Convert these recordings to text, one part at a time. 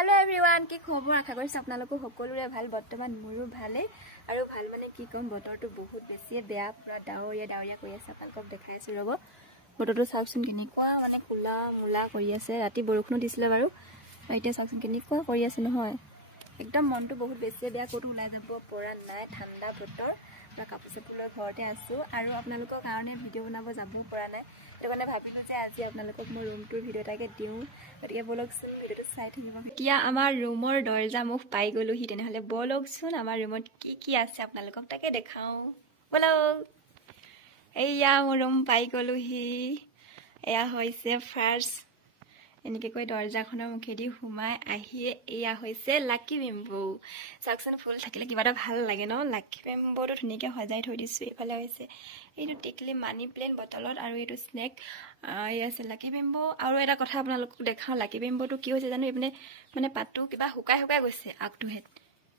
Hello everyone, কি খবৰ আশা কৰিছো আপোনালোক সকলোৰে ভাল বৰ্তমান মোৰো ভালে আৰু ভাল মানে কি কম বতৰটো বহুত বেছি বেয়া পুৰা ডাৱৰীয়া কৈ আছে আপোনালোকক দেখাই আছো ৰব বতৰটো চাওকচোন কেনেকুৱা মানে কুলা মুলা কৰি আছে ৰাতি বৰষুণ দিছিলে বাৰু এতিয়া চাওকচোন কেনেকুৱা কৰি আছে নহয় একদম মনটো বহুত বেছি বেয়া ক'ত ওলাই যাব পৰা নাই ঠাণ্ডা বতৰ বা কাপোৰ চাপোৰ ঘৰতে আছো আৰু আপোনালোকৰ কাৰণে ভিডিঅ' বনাব যাব পৰা নাই এটো কাৰণে ভাবিলো যে আজি আপোনালোকক মই ৰুমটোৰ ভিডিঅ' এটাকে দিওঁ গতিকে বলকচোন ভিডিঅ'টো চাই থাকিব এতিয়া আমাৰ ৰুমৰ দৰ্জা মুখ পাই গলোহি তেনেহলে বলকচোন আমাৰ ৰুমত কি আছে আপোনালোকক তাকে দেখাও বলক এইয়া মোৰ ৰুম পাই গলোহি এয়া হৈছে ফাৰ্ষ্ট এনেকে কৈ দৰ্জাখনৰ মুখেদি সোমাই আহিয়ে এয়া হৈছে লাকি বেম্বু চাকচন ফুল থাকিলে কিবা এটা ভাল লাগে ন লাকি বেম্বুটো ধুনীয়াকৈ সজাই থৈ দিছো এফালে হৈছে এইটো টিকলি মানি প্লেন বটলত আৰু এইটো স্নেক এই আছে লাকি বেম্বু আৰু এটা কথা আপোনালোকক দেখাও লাকি বেম্বুটো কি হৈছে জানো এইপিনে মানে পাতটো কিবা শুকাই গৈছে আগটো হেড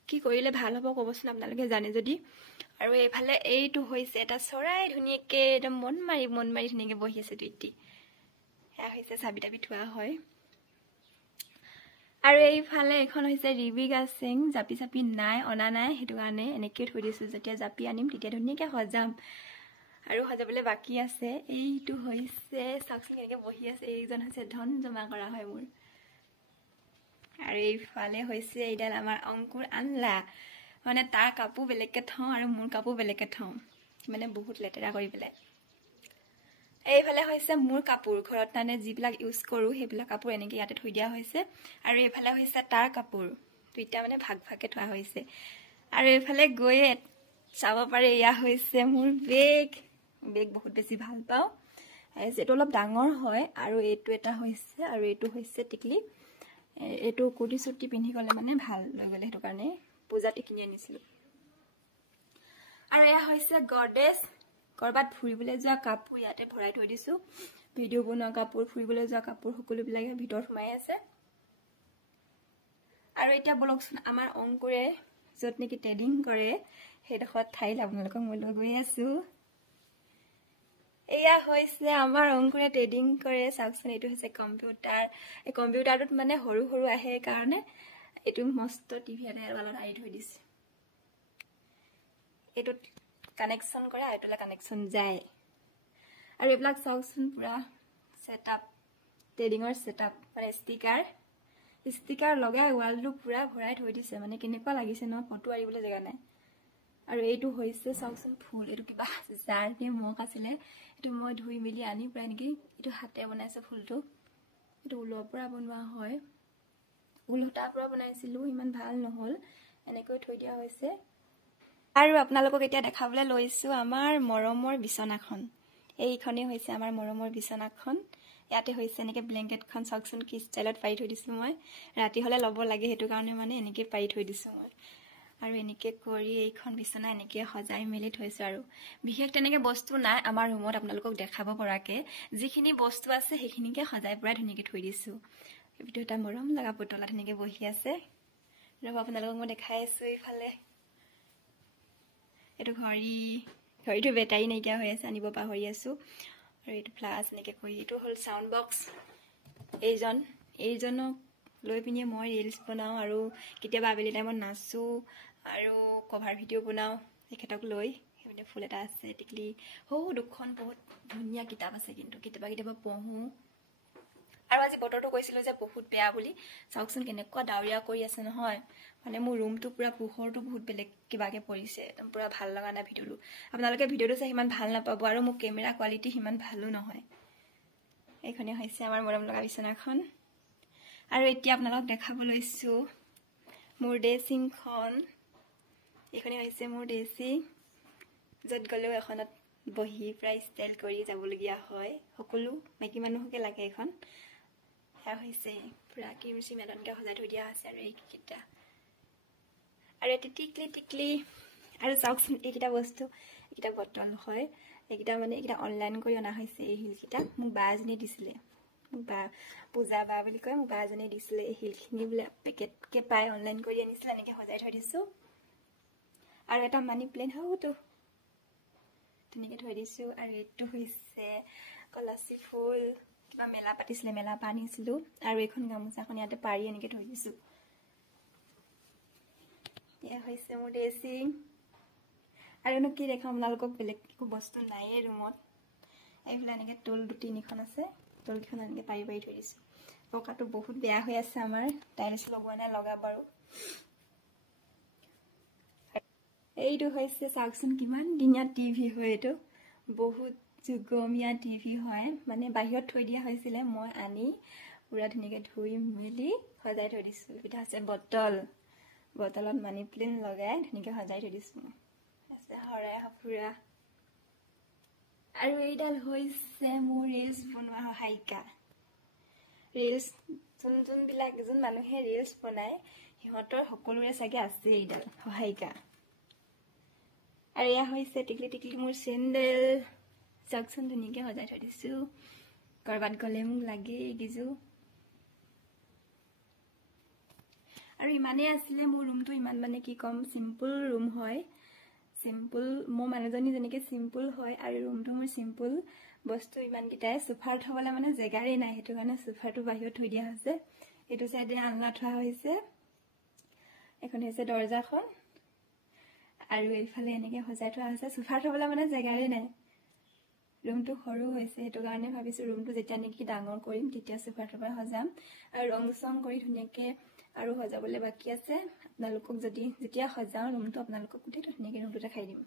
কি কৰিলে ভাল হ'ব ক'বচোন আপোনালোকে জানে যদি আৰু এইফালে এইটো হৈছে এটা চৰাই ধুনীয়াকৈ একদম মন মাৰি ধুনীয়াকৈ বহি আছে দুইটি এয়া হৈছে চাবি তাবি থোৱা হয় আৰু এইফালে এখন হৈছে ৰিবি গাছেং জাপি চাপি নাই অনা নাই সেইটো কাৰণে এনেকৈ থৈ দিছোঁ যেতিয়া জাপি আনিম তেতিয়া ধুনীয়াকৈ সজাম আৰু সজাবলৈ বাকী আছে এইটো হৈছে চাওকচোন কেনেকৈ বহি আছে এইজন হৈছে ধন জমা কৰা হয় মোৰ আৰু এইফালে হৈছে এইডাল আমাৰ অংকুৰ আনলা মানে তাৰ কাপোৰ বেলেগকৈ থওঁ আৰু মোৰ কাপোৰ বেলেগকৈ থওঁ মানে বহুত লেতেৰা কৰি পেলাই এইফালে হৈছে মোৰ কাপোৰ ঘৰত মানে যিবিলাক ইউজ কৰোঁ সেইবিলাক কাপোৰ এনেকৈ ইয়াতে থৈ দিয়া হৈছে আৰু এইফালে হৈছে তাৰ কাপোৰ দুইটা মানে ভাগকৈ থোৱা হৈছে আৰু এইফালে গৈয়ে চাব পাৰে এয়া হৈছে মোৰ বেগ বহুত বেছি ভাল পাওঁ এইটো অলপ ডাঙৰ হয় আৰু এইটো এটা হৈছে আৰু এইটো হৈছে টিকলি এইটো কুৰ্তি চুৰ্তি পিন্ধি গ'লে মানে ভাল লৈ গ'লে সেইটো কাৰণে পূজাতে কিনি আনিছিলোঁ আৰু এয়া হৈছে গডেজ কৰবাত ফুৰিবলৈ যোৱা কাপোৰ ইয়াতে ভৰাই থৈ দিছো ভিডিঅ' বনোৱা কাপোৰ ফুৰিবলৈ যোৱা কাপোৰ সকলোবিলাকে ভিতৰত সোমাই আছে আৰু এতিয়া বলকচোন আমাৰ অংকুৰে য'ত নেকি ট্ৰেডিং কৰে সেইডোখৰত ঠাইলৈ আপোনালোকক মই লৈ গৈ আছো এয়া হৈছে আমাৰ অংকুৰে ট্ৰেডিং কৰে চাওকচোন এইটো হৈছে কম্পিউটাৰ এই কম্পিউটাৰটোত মানে সৰু আহে কাৰণে এইটো মস্ত টিভি এটা ৱালত আৰি থৈ দিছে এইটোত কানেকশ্যন কৰে আৰু এইটোলৈ কানেকশ্যন যায় আৰু এইবিলাক চাওকচোন পুৰা ছেটআপ ট্ৰেডিঙৰ ছেটআপ মানে ষ্টিকাৰ লগাই ৱালটো পুৰা ভৰাই থৈ দিছে মানে কেনেকুৱা লাগিছে ন ফটো আৰিবলৈ জেগা নাই আৰু এইটো হৈছে চাওকচোন ফুল এইটো কিবা জাৰ নে মগ আছিলে এইটো মই ধুই মেলি আনি প্ৰায় নেকি এইটো হাতে বনাইছে ফুলটো এইটো ঊলৰ পৰা বনোৱা হয় ঊলটাৰ পৰা বনাইছিলোঁ ইমান ভাল নহ'ল এনেকৈ থৈ দিয়া হৈছে আৰু আপোনালোকক এতিয়া দেখাবলৈ লৈছো আমাৰ মৰমৰ বিছনাখন এইখনেই হৈছে আমাৰ মৰমৰ বিছনাখন ইয়াতে হৈছে এনেকৈ ব্লেংকেটখন চাওকচোন কি ষ্টাইলত পাৰি থৈ দিছোঁ মই ৰাতি হ'লে ল'ব লাগে সেইটো কাৰণে মানে এনেকৈ পাৰি থৈ দিছোঁ মই আৰু এনেকৈ কৰি এইখন বিছনা এনেকৈ সজাই মেলি থৈছোঁ আৰু বিশেষ তেনেকৈ বস্তু নাই আমাৰ ৰুমত আপোনালোকক দেখাব পৰাকৈ যিখিনি বস্তু আছে সেইখিনিকে সজাই পৰাই ধুনীয়াকৈ থৈ দিছোঁ এইটো এটা মৰম লগা পুতলা ধুনীয়াকৈ বহি আছে ৰ'ব আপোনালোকক মই দেখাই আছোঁ এইফালে এইটো ঘড়ীটো বেটাৰী নাইকিয়া হৈ আছে আনিব পাহৰি আছোঁ আৰু এইটো ফ্লাছ এনেকৈ কৰি এইটো হ'ল চাউণ্ড বক্স এইজনক লৈ পিনে মই ৰিলছ বনাওঁ আৰু কেতিয়াবা আবেলি টাইমত নাচোঁ আৰু কভাৰ ভিডিঅ' বনাওঁ তেখেতক লৈ সেইপিনে ফুল এটা আছে টিকলি দুখন বহুত ধুনীয়া কিতাপ আছে কিন্তু কেতিয়াবা পঢ়োঁ আৰু আজি বতৰটো কৈছিলোঁ যে বহুত বেয়া বুলি চাওকচোন কেনেকুৱা ডাৱৰীয়া কৰি আছে নহয় মানে মোৰ ৰুমটো পুৰা পোহৰটো বহুত বেলেগ কিবাকৈ পৰিছে একদম পুৰা ভাল লগা নাই ভিডিঅ'টো আপোনালোকে ভিডিঅ'টো চাই সিমান ভাল নাপাব আৰু মোৰ কেমেৰা কোৱালিটি সিমান ভালো নহয় এইখনেই হৈছে আমাৰ মৰম লগা বিছনাখন আৰু এতিয়া আপোনালোকক দেখাব লৈছোঁ মোৰ ড্ৰেছিংখন এইখনেই হৈছে মোৰ ড্ৰেছিং য'ত গ'লেও এখনত বহি প্ৰায় ষ্টাইল কৰি যাবলগীয়া হয় সকলো মাইকী মানুহকে লাগে এখন সেয়া হৈছে পুৰা ক্ৰীম চিম এডনকৈ সজাই থৈ দিয়া আছে আৰু এইকেইটা আৰু এটি টিকলি আৰু চাওকচোন এইকেইটা বস্তু এইকেইটা বটল হয় এইকেইটা অনলাইন কৰি অনা হৈছে এই শিলকেইটা মোক বা এজনীয়ে দিছিলে মোক পূজা বা বুলি কয় মোক বা এজনীয়ে দিছিলে এই শিলখিনি বোলে পেকেটকৈ পাই অনলাইন কৰি আনিছিলে এনেকৈ সজাই থৈ দিছোঁ আৰু এটা মানি প্লেন ধুনীয়াকৈ থৈ দিছোঁ আৰু এইটো হৈছে কলাচী ফুল কিবা মেলা পাতিছিলে মেলা পৰা আনিছিলোঁ আৰু এইখন গামোচাখন ইয়াতে পাৰি এনেকৈ থৈ দিছোঁ এয়া হৈছে মোৰ ড্ৰেছিং আৰুনো কি দেখাম আপোনালোকক বেলেগ একো বস্তু নাইয়ে ৰুমত এইফালে এনেকৈ টুল 2-3খন আছে টুলকেইখন এনেকৈ পাৰি পাৰি থৈ দিছোঁ পকাটো বহুত বেয়া হৈ আছে আমাৰ টাইলছ লগোৱা নাই লগাব আৰু এইটো হৈছে চাওকচোন কিমান ধুনীয়া টিভি হয় এইটো বহুত যুগমীয়া টিভি হয় মানে বাহিৰত থৈ দিয়া হৈছিলে মই আনি পুৰা ধুনীয়াকৈ ধুই মেলি সজাই থৈ দিছোঁ এটা আছে বটলত মানি প্লেন লগাই ধুনীয়াকৈ সজাই থৈ দিছোঁ আছে হৰাই সফুৰা আৰু এইডাল হৈছে মোৰ ৰিলছ বনোৱা সহায়িকা ৰিলছ যোন মানুহে ৰিলছ বনায় সিহঁতৰ সকলোৰে চাগে আছে এইডাল সহায়িকা আৰু এয়া হৈছে টিকলি টিকলি মোৰ চেণ্ডেল চাওকচোন ধুনীয়াকৈ সজাই থৈ দিছোঁ ক'ৰবাত গ'লে মোক লাগে এইকেইযোৰ আৰু ইমানেই আছিলে মোৰ ৰুমটো ইমান মানে কি ক'ম চিম্পুল ৰুম হয় চিম্পুল মোৰ মানুহজনী যেনেকৈ চিম্পুল হয় আৰু ৰুমটো মোৰ চিম্পুল বস্তু ইমানকেইটাই চোফাৰ থ'বলৈ মানে জেগাৰেই নাই সেইটো কাৰণে চোফাটো বাহিৰত থৈ দিয়া হৈছে এইটো চাইডে আলনা থোৱা হৈছে এখন হৈছে দৰ্জাখন আৰু এইফালে এনেকৈ সজাই থোৱা হৈছে চোফাৰ থ'বলৈ মানে জেগাৰেই নাই ৰুমটো সৰু হৈছে সেইটো কাৰণে ভাবিছোঁ ৰুমটো যেতিয়া নেকি ডাঙৰ কৰিম তেতিয়া চোফাৰ থ'বলৈ সজাম আৰু ৰং চং কৰি ধুনীয়াকৈ আৰু সজাবলৈ বাকী আছে আপোনালোকক যেতিয়া সজাওঁ ৰুমটো আপোনালোকক গোটেইটো ধুনীয়াকৈ ৰুমটো দেখাই দিম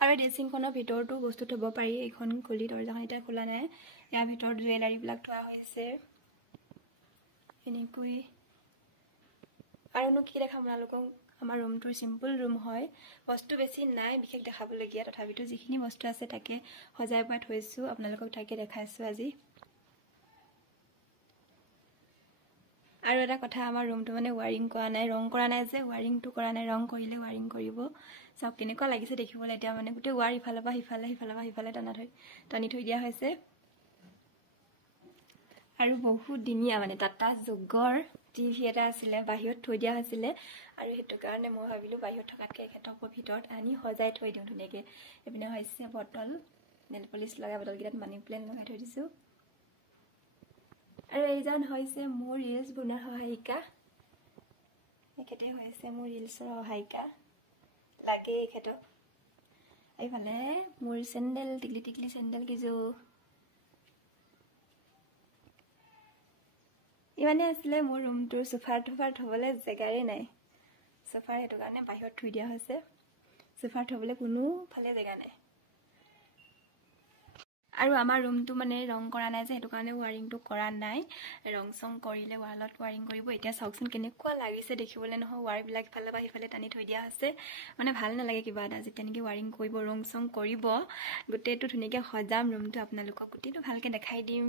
আৰু ড্ৰেছিংখনৰ ভিতৰতো বস্তু থ'ব পাৰি এইখন খুলি দৰ্জাখন এতিয়া খোলা নাই ইয়াৰ ভিতৰত জুৱেলাৰীবিলাক থোৱা হৈছে এনেকৈ আৰুনো কি দেখাম আপোনালোকক আমাৰ ৰুমটোৰ চিম্পুল ৰুম হয় বস্তু বেছি নাই বিশেষ দেখাবলগীয়া তথাপিতো যিখিনি বস্তু আছে তাকে সজাই পৰাই থৈছোঁ আপোনালোকক তাকে দেখাইছোঁ আজি আৰু এটা কথা আমাৰ ৰুমটো মানে ৱাৰিং কৰা নাই ৰং কৰা নাই যে ৱাৰিংটো কৰা নাই ৰং কৰিলে ৱাৰিং কৰিব চাওক কেনেকুৱা লাগিছে দেখিবলৈ এতিয়া মানে গোটেই ৱাৰ ইফালৰ পৰা সিফালে টানি থৈ দিয়া হৈছে আৰু বহুত দিনীয়া মানে টাটা যুগৰ টিভি এটা আছিলে বাহিৰত থৈ দিয়া হৈছিলে আৰু সেইটো কাৰণে মই ভাবিলোঁ বাহিৰত থকাতকৈ এখেতৰ ভিতৰত আনি সজাই থৈ দিওঁ ধুনীয়াকৈ এইপিনে হৈছে বটল নেল পলিচ লগাই বটলকেইটাত মানি প্লেন লগাই থৈ দিছোঁ আৰু এইজন হৈছে মোৰ ৰিলছ বনোৱাৰ সহায়িকা এখেতে হৈছে মোৰ ৰিলছৰ সহায়িকা লাগে এখেতক এইফালে মোৰ চেণ্ডেল টিকলি টিকলি চেণ্ডেল কেইযোৰ ইমানেই আছিলে মোৰ ৰুমটোৰ চোফাৰ থ'বলৈ জেগাৰেই নাই চোফাৰ সেইটো কাৰণে বাহিৰত থৈ দিয়া হৈছে চোফাৰ থ'বলৈ কোনোফালে জেগা নাই আৰু আমাৰ ৰুমটো মানে ৰং কৰা নাই যে সেইটো কাৰণে ৱাৰিংটো কৰা নাই ৰং চং কৰিলে ৱালত ৱাৰিং কৰিব এতিয়া চাওকচোন কেনেকুৱা লাগিছে দেখিবলৈ নহয় ৱাৰবিলাক ইফালে বা সিফালে টানি থৈ দিয়া হৈছে মানে ভাল নালাগে কিবা এটা যেতিয়া নেকি ৱাৰিং কৰিব ৰং চং কৰিব গোটেইটো ধুনীয়াকৈ সজাম ৰুমটো আপোনালোকক গোটেইটো ভালকৈ দেখাই দিম